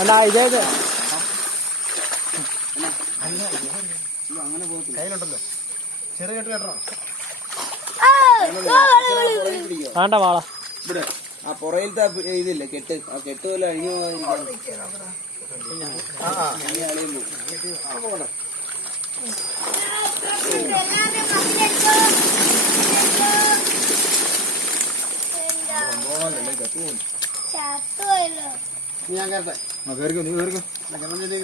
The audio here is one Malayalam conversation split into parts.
അല്ല ഇതേ അങ്ങനെ പോകത്തില്ല. കയ്യിലുണ്ടല്ലോ ചെറിയ കെട്ട് കേട്ടോ. വേണ്ട വാള ഇവിടെ ആ പുറയിലത്തെ ഇതില്ലേ കെട്ട്, ആ കെട്ട് പോലെ അഴിഞ്ഞു പോകാതിരിക്കാൻ. ഞാൻ കേട്ടെ കേറിക്കോ, നീ കേറിക്കോ.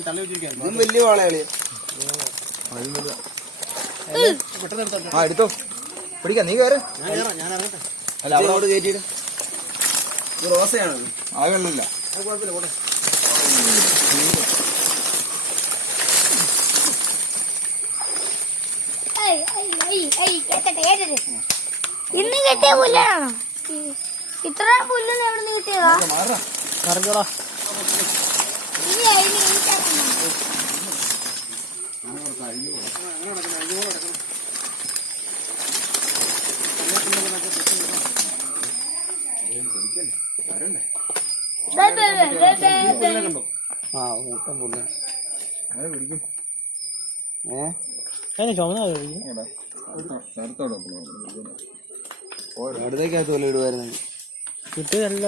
തള്ളി വെച്ചിരിക്കാൻ വലിയ വാളകളി. ആ എടുത്തോ, പിടിക്കാം. നീ കയറ്. ഞാൻ ഇറങ്ങട്ടെ. അല്ല അവളോട് കയറ്റിയിട്ട് ഇത് റോസയാണ്. ആ വെള്ളമില്ല, അത് കുഴപ്പമില്ല. പോട്ടെ. ഇന്ന് കെട്ടിയ പുല്ലാണോ? ഇത്ര പുല്ലെന്ന് എവിടെ നിന്ന് കിട്ടിയതാ? പറഞ്ഞോടാ. ആ ഊട്ടം പുല്ല പിടിക്കും. ചുമന്ന അടുത്തേക്കകത്ത് പോലെ ഇടുവായിരുന്നു. കിട്ടിയതല്ല.